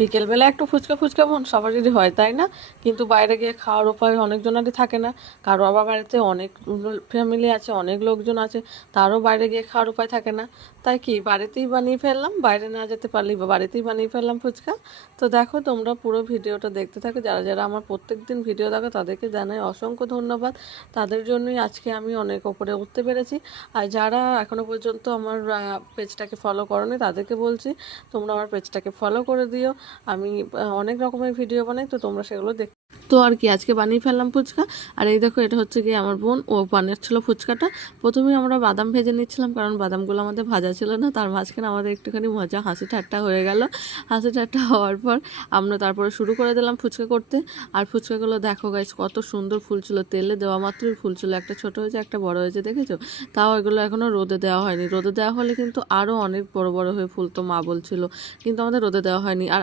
বিকেলবেলা একটু ফুচকা ফুচকা মন সবারই হয়, তাই না? কিন্তু বাইরে গিয়ে খাওয়ার উপায় অনেকজনেরই থাকে না। কারো আবার বাড়িতে অনেক ফ্যামিলি আছে, অনেক লোকজন আছে, তারও বাইরে গিয়ে খাওয়ার উপায় থাকে না। তাই কি বাড়িতেই বানিয়ে ফেললাম, বাইরে না যেতে পারলি বা বাড়িতেই বানিয়ে ফেললাম ফুচকা। তো দেখো তোমরা পুরো ভিডিওটা দেখতে থাকো, যারা যারা আমার প্রত্যেক দিন ভিডিও দেখো তাদেরকে জানাই অসংখ্য ধন্যবাদ। তাদের জন্যই আজকে আমি অনেক ওপরে উঠতে পেরেছি। আর যারা এখনও পর্যন্ত আমার পেজটাকে ফলো করোনি তাদেরকে বলছি তোমরা আমার পেজটাকে ফলো করে দিও। আমি অনেক রকমের ভিডিও বানাই, তো তোমরা সেগুলো দেখ। তো আর কি আজকে বানিয়ে ফেললাম ফুচকা। আর এই দেখো এটা হচ্ছে গিয়ে আমার বোন, ও বানিয়েছিল ফুচকাটা। প্রথমে আমরা বাদাম ভেজে নিচ্ছিলাম, কারণ বাদামগুলো আমাদের ভাজা ছিল না। তার মাঝখানে আমাদের একটুখানি মজা হাসি ঠাট্টা হয়ে গেল। হাসি ঠাট্টা হওয়ার পর আমরা তারপরে শুরু করে দিলাম ফুচকা করতে। আর ফুচকাগুলো দেখো গাইস কত সুন্দর ফুলছিল, তেলে দেওয়া মাত্রই ফুলছিল, একটা ছোট হয়েছে একটা বড় হয়েছে দেখেছো। তাও এগুলো এখনো রোদে দেওয়া হয়নি, রোদে দেওয়া হলে কিন্তু আরও অনেক বড় বড় হয়ে ফুলতো মা বলছিল, কিন্তু আমাদের রোদে দেওয়া হয়নি। আর